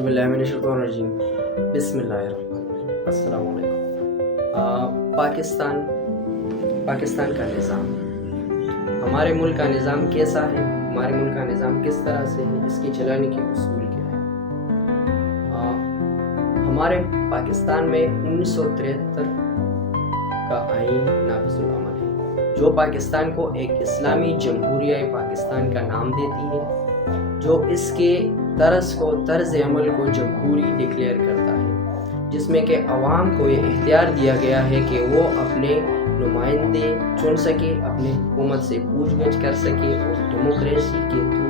औज़ुबिल्लाहिमिनश्शैतानिर्रजीम बिस्मिल्लाहिर्रहमानिर्रहीम। अस्सलाम वालेकुम। पाकिस्तान का निज़ाम, हमारे मुल्क का निज़ाम कैसा है, हमारे मुल्क का निज़ाम किस तरह से है, इसके चलाने के उसूल क्या है। हमारे पाकिस्तान में 1973 का आईन नाफिजुल अमल है, जो पाकिस्तान को एक इस्लामी जमहूरिया पाकिस्तान का नाम देती है, जो इसके तर्ज अमल को जमहूरी डिक्लेयर करता है, जिसमें कि अवाम को ये इख्तियार दिया गया है कि वो अपने नुमाइंदे चुन सके, अपने हुकूमत से पूछ गछ कर सके और डेमोक्रेसी के थ्रू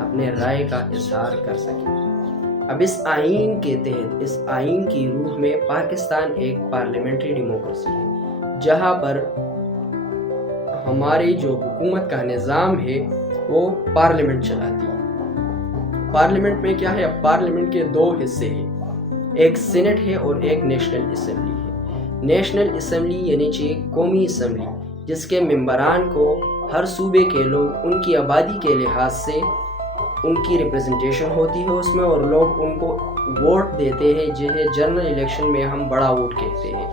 अपने राय का इजहार कर सके। अब इस आईन के तहत, इस आईन की रूह में पाकिस्तान एक पार्लियामेंट्री डेमोक्रेसी है, जहाँ पर हमारी जो हुकूमत का निज़ाम है वो पार्लियामेंट चलाती है। पार्लियामेंट में क्या है, अब पार्लियामेंट के दो हिस्से हैं, एक सीनेट है और एक नेशनल असेंबली है। नेशनल असेंबली यानी कि कौमी असम्बली, जिसके मेंबरान को हर सूबे के लोग उनकी आबादी के लिहाज से उनकी रिप्रेजेंटेशन होती है उसमें, और लोग उनको वोट देते हैं, जिसे जनरल इलेक्शन में हम बड़ा वोट कहते हैं।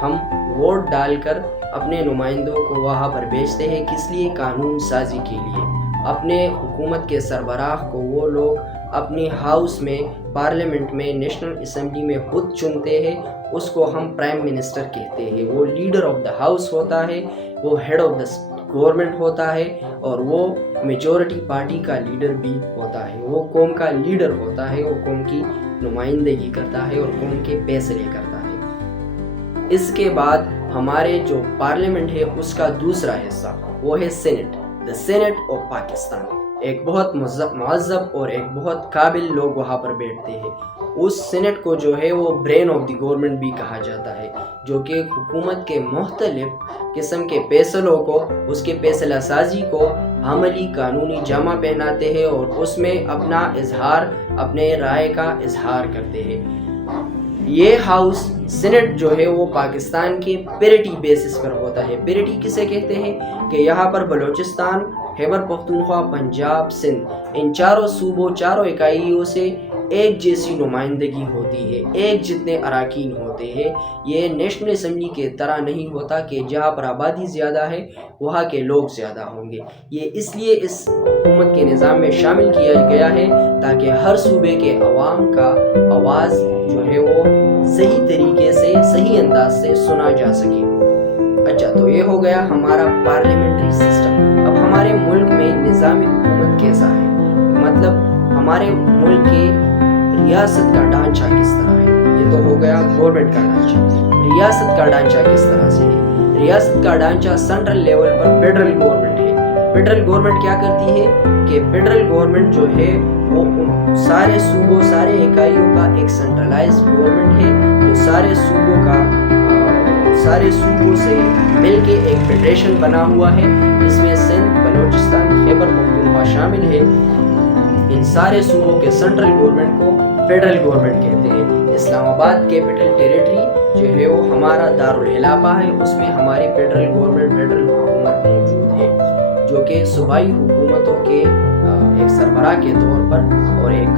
हम वोट डालकर अपने नुमाइंदों को वहाँ पर भेजते हैं, किस लिए? कानून साजी के लिए। अपने हुकूमत के सरबराह को वो लोग अपनी हाउस में, पार्लियामेंट में, नेशनल असेंबली में खुद चुनते हैं, उसको हम प्राइम मिनिस्टर कहते हैं। वो लीडर ऑफ द हाउस होता है, वो हेड ऑफ द गवर्नमेंट होता है, और वो मेजॉरिटी पार्टी का लीडर भी होता है। वो कौम का लीडर होता है, वो कौम की नुमाइंदगी करता है और कौम के फैसले करता है। इसके बाद हमारे जो पार्लियामेंट है उसका दूसरा हिस्सा वो है senate, the senate of Pakistan. एक बहुत मुअज़्ज़ब और एक बहुत काबिल लोग वहाँ पर बैठते हैं। उस सेनेट को जो है वो ब्रेन ऑफ द गवर्नमेंट भी कहा जाता है, जो कि हुकूमत के मुख्तलिफ किस्म के फैसलों को, उसके फैसला साजी को अमली कानूनी जामा पहनाते हैं और उसमें अपना इजहार, अपने राय का इजहार करते हैं। ये हाउस सेनेट जो है वो पाकिस्तान के पेरिटी बेसिस पर होता है। पेरिटी किसे कहते हैं कि यहाँ पर बलूचिस्तान, खैबर पख्तूनख्वा, पंजाब, सिंध, इन चारों सूबों, चारों इकाइयों से एक जैसी नुमाइंदगी होती है, एक जितने अराकीन होते हैं। ये नेशनल असेंबली के तरह नहीं होता कि जहाँ पर आबादी ज़्यादा है वहाँ के लोग ज़्यादा होंगे। ये इसलिए इस हुकूमत के निज़ाम में शामिल किया गया है ताकि हर सूबे के अवाम का आवाज़ जो है वो सही तरीके से, सही अंदाज से सुना जा सके। अच्छा, तो ये हो गया हमारा पार्लियामेंट्री सिस्टम। अब हमारे मुल्क में निज़ामी हुकूमत कैसा है, मतलब हमारे मुल्क के रियासत का ढांचा किस तरह है। ये तो हो गया गवर्नमेंट का ढांचा। रियासत का ढांचा किस तरह से है? रियासत का ढांचा सेंट्रल लेवल पर फेडरल गवर्नमेंट है। फेडरल गवर्नमेंट क्या करती है कि फेडरल गवर्नमेंट जो है वो सारे सूबों, सारे इकाइयों का एक सेंट्रलाइज्ड गवर्नमेंट है, जो सारे सूबों से मिलके एक फेडरेशन बना हुआ है, जिसमें सिंध, बलूचिस्तान, खैबर पख्तूनख्वा शामिल है। इन सारे सूबों के सेंट्रल गवर्नमेंट को फेडरल गवर्नमेंट कहते हैं। इस्लामाबाद कैपिटल टेरिटरी जो है वो हमारा दारुल इलाका है, उसमें हमारी फेडरल गवर्नमेंट, फेडरल हुकूमत मौजूद है, जो कि सूबाई हुकूमतों के एक सरबराह के तौर पर और एक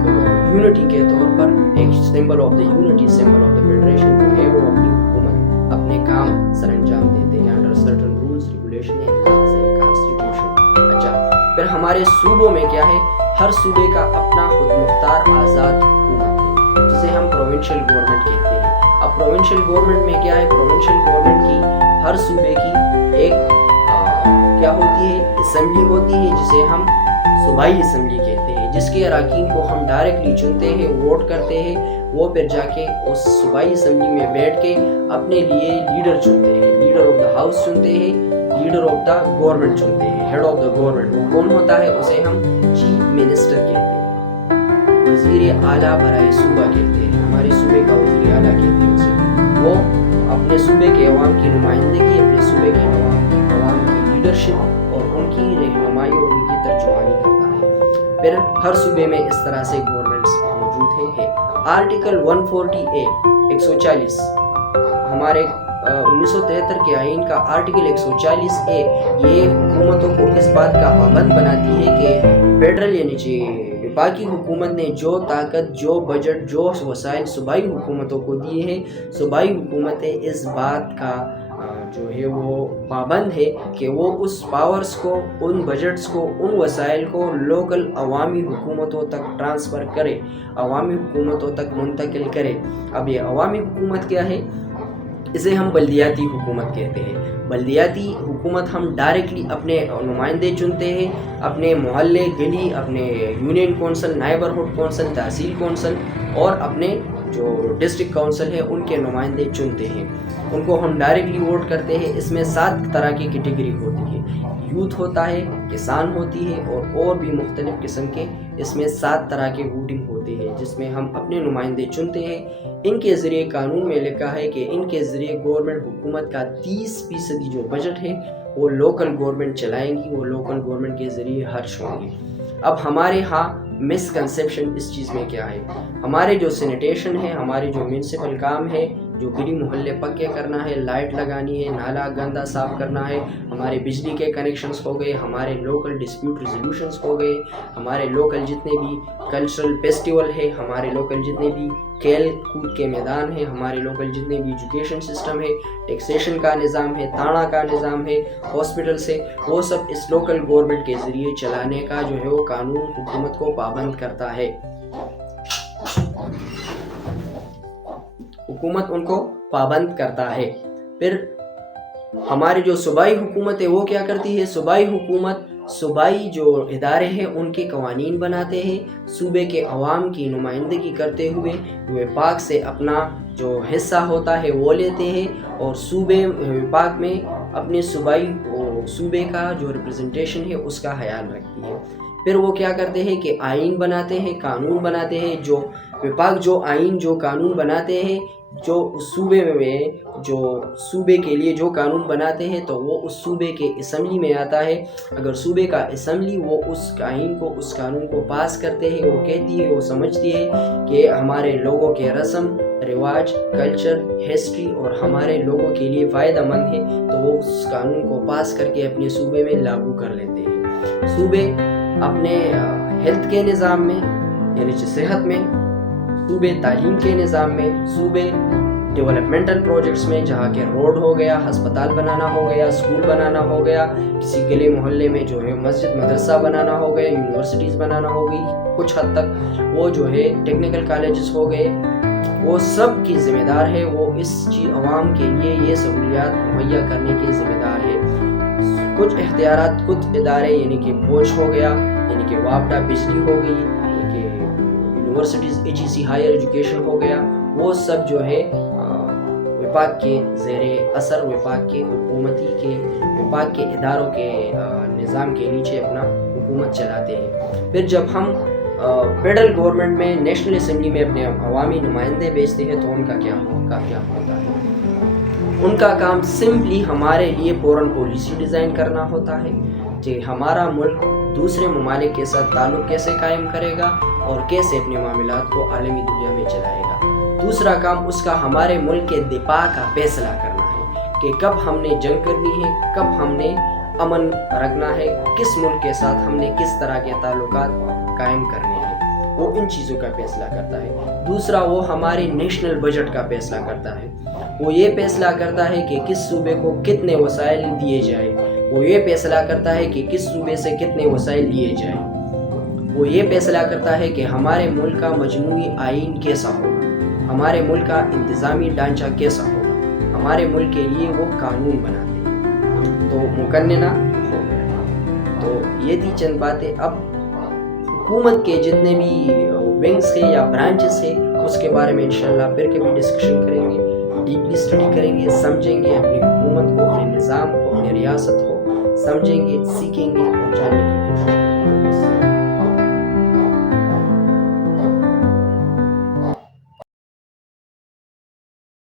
यूनिटी के तौर पर, एक symbol of the unity, symbol of the federation जो है वो अपनी हुकूमत, अपने काम सर अंजाम देते हैं under certain rules, regulation and constitution. अच्छा, फिर हमारे सूबों में क्या है, हर सूबे का अपना खुद मुख्तार आज़ाद हुकूमत है, जिसे हम प्रोविंशियल गवर्नमेंट कहते हैं। अब प्रोविंशियल गवर्नमेंट में क्या है, प्रोविंशियल गवर्नमेंट की हर सूबे की एक क्या होती है, असेंबली होती है, जिसे हम सूबाई असेंबली कहते हैं, जिसके अराकीन को हम डायरेक्टली चुनते हैं, वोट करते हैं। वो फिर जाके उस सूबाई असेंबली में बैठ के अपने लिए लीडर चुनते हैं, लीडर ऑफ द हाउस चुनते हैं, लीडर ऑफ द गवर्नमेंट चुनते हैं, हेड ऑफ द गवर्नमेंट। वो कौन होता है? उसे हम चीफ मिनिस्टर कहते हैं, वजीर आला बराए सूबा कहते हैं, हमारे सूबे का वजीर आला कहते हैं उसे। वो अपने सूबे के अवाम की नुमाइंदगी, अपने सूबे के अवाम की लीडरशिप और उनकी रहनुमाई और उनकी तर्जुमानी करता है। फिर हर सूबे में इस तरह से गवर्नमेंट्स मौजूद है। आर्टिकल 140A 140 हमारे 1973 के आईन का आर्टिकल 140A ये हुकूमतों को इस बात का पाबंद बनाती है कि فیڈرل یعنی وفاقی حکومت نے جو طاقت، جو بجٹ، جو وسائل صوبائی حکومتوں کو دیے ہیں، صوبائی حکومتیں اس بات کا جو ہے وہ پابند ہے کہ وہ اس پاورز کو، ان بجٹس کو، ان وسائل کو لوکل عوامی حکومتوں تک ٹرانسفر کرے، عوامی حکومتوں تک منتقل کرے۔ اب یہ عوامی حکومت کیا ہے؟ اسے ہم بلدیاتی حکومت کہتے ہیں۔ بلدیاتی حکومت ہم ڈائریکٹلی اپنے نمائندے چنتے ہیں، اپنے محلے، گلی، اپنے یونین کونسل، نائبرہڈ کونسل، تحصیل کونسل اور اپنے جو ڈسٹرکٹ کونسل ہے ان کے نمائندے چنتے ہیں، ان کو ہم ڈائریکٹلی ووٹ کرتے ہیں۔ اس میں 7 طرح کی کیٹیگری ہوتی ہے، یوتھ ہوتا ہے، کسان ہوتی ہے اور بھی مختلف قسم کے اس میں 7 طرح کے ووٹنگ ہوتے ہیں جس میں ہم اپنے نمائندے چنتے ہیں۔ ان کے ذریعے قانون میں لکھا ہے کہ ان کے ذریعے گورنمنٹ حکومت کا 30% جو بجٹ ہے وہ لوکل گورنمنٹ چلائیں گی، وہ لوکل گورنمنٹ کے ذریعے خرچ ہوں گی۔ اب ہمارے ہاں مس کنسیپشن اس چیز میں کیا ہے؟ ہمارے جو سینیٹیشن ہے، ہمارے جو میونسپل کام ہے، جو گلی محلے پکے کرنا ہے، لائٹ لگانی ہے، نالا گندا صاف کرنا ہے، ہمارے بجلی کے کنیکشنز ہو گئے، ہمارے لوکل ڈسپیوٹ ریزولوشنز ہو گئے، ہمارے لوکل جتنے بھی کلچرل فیسٹیول ہے، ہمارے لوکل جتنے بھی کھیل کود کے میدان ہیں، ہمارے لوکل جتنے بھی ایجوکیشن سسٹم ہے، ٹیکسیشن کا نظام ہے، تاڑا کا نظام ہے، ہاسپٹلس ہے، وہ سب اس لوکل گورنمنٹ کے ذریعے چلانے کا جو ہے وہ قانون حکومت کو پابند کرتا ہے۔ حکومت ان کو پابند کرتا ہے۔ پھر ہماری جو صوبائی حکومت ہے وہ کیا کرتی ہے؟ صوبائی حکومت صوبائی جو ادارے ہیں ان کے قوانین بناتے ہیں، صوبے کے عوام کی نمائندگی کرتے ہوئے وفاق سے اپنا جو حصہ ہوتا ہے وہ لیتے ہیں اور صوبے وفاق میں اپنے صوبے کا جو ریپرزنٹیشن ہے اس کا خیال رکھتی ہے۔ پھر وہ کیا کرتے ہیں کہ آئین بناتے ہیں، قانون بناتے ہیں۔ جو وفاق جو آئین جو قانون بناتے ہیں، جو صوبے میں جو صوبے کے لیے جو قانون بناتے ہیں تو وہ اس صوبے کے اسمبلی میں آتا ہے۔ اگر صوبے کا اسمبلی وہ اس آئین کو، اس قانون کو پاس کرتے ہیں، وہ کہتی ہے، وہ سمجھتی ہے کہ ہمارے لوگوں کے رسم رواج، کلچر، ہسٹری اور ہمارے لوگوں کے لیے فائدہ مند ہے تو وہ اس قانون کو پاس کر کے اپنے صوبے میں لاگو کر لیتے ہیں۔ صوبے اپنے ہیلتھ کے نظام میں یعنی صحت میں، صوبے تعلیم کے نظام میں، صوبے ڈیولپمنٹل پروجیکٹس میں جہاں کہ روڈ ہو گیا، ہسپتال بنانا ہو گیا، اسکول بنانا ہو گیا، کسی گلے محلے میں جو ہے مسجد مدرسہ بنانا ہو گیا، یونیورسٹیز بنانا ہو گئی، کچھ حد تک وہ جو ہے ٹیکنیکل کالجز ہو گئے، وہ سب کی ذمہ دار ہے، وہ اس عوام کے لیے یہ سہولیات مہیا کرنے کی ذمہ دار ہے۔ کچھ اختیارات کچھ ادارے یعنی کہ بوجھ ہو گیا، یعنی کہ وابڈہ بجلی ہو گئی، یعنی کہ یونیورسٹیز AGC ہائر ایجوکیشن ہو گیا، وہ سب جو ہے وفاق کے زیر اثر، وفاق کے وفاق کے اداروں کے نظام کے نیچے اپنا حکومت چلاتے ہیں۔ پھر جب ہم فیڈرل گورنمنٹ میں نیشنل اسمبلی میں اپنے عوامی نمائندے بھیجتے ہیں تو ان کا کیا ہوتا ہے؟ ان کا کام سمپلی ہمارے لیے فورن پالیسی ڈیزائن کرنا ہوتا ہے کہ ہمارا ملک دوسرے ممالک کے ساتھ تعلق کیسے قائم کرے گا اور کیسے اپنے معاملات کو عالمی دنیا میں چلائے گا۔ دوسرا کام اس کا ہمارے ملک کے دفاع کا فیصلہ کرنا ہے کہ کب ہم نے جنگ کرنی ہے، کب ہم نے امن رکھنا ہے، کس ملک کے ساتھ ہم نے کس طرح کے تعلقات قائم کرنے ہیں، وہ ان چیزوں کا فیصلہ کرتا ہے۔ دوسرا وہ ہمارے نیشنل بجٹ کا فیصلہ کرتا ہے، وہ یہ فیصلہ کرتا ہے کہ کس صوبے کو کتنے وسائل دیے جائیں، وہ یہ فیصلہ کرتا ہے کہ کس صوبے سے کتنے وسائل لیے جائیں، وہ یہ فیصلہ کرتا ہے کہ ہمارے ملک کا مجموعی آئین کیسا ہوگا، ہمارے ملک کا انتظامی ڈھانچہ کیسا ہوگا، ہمارے ملک کے لیے وہ قانون بناتے ہیں۔ تو مقننہ ہو گیا۔ تو یہ تھی چند باتیں۔ اب حکومت کے جتنے بھی ونگز ہیں یا برانچز ہیں اس کے بارے میں انشاءاللہ پھر کبھی ڈسکشن کریں گے، ڈیپلی اسٹڈی کریں گے، سمجھیں گے، اپنی حکومت کو، اپنے نظام کو، اپنی ریاست کو سمجھیں گے، سیکھیں گے اور جاننے کی کوشش کریں گے۔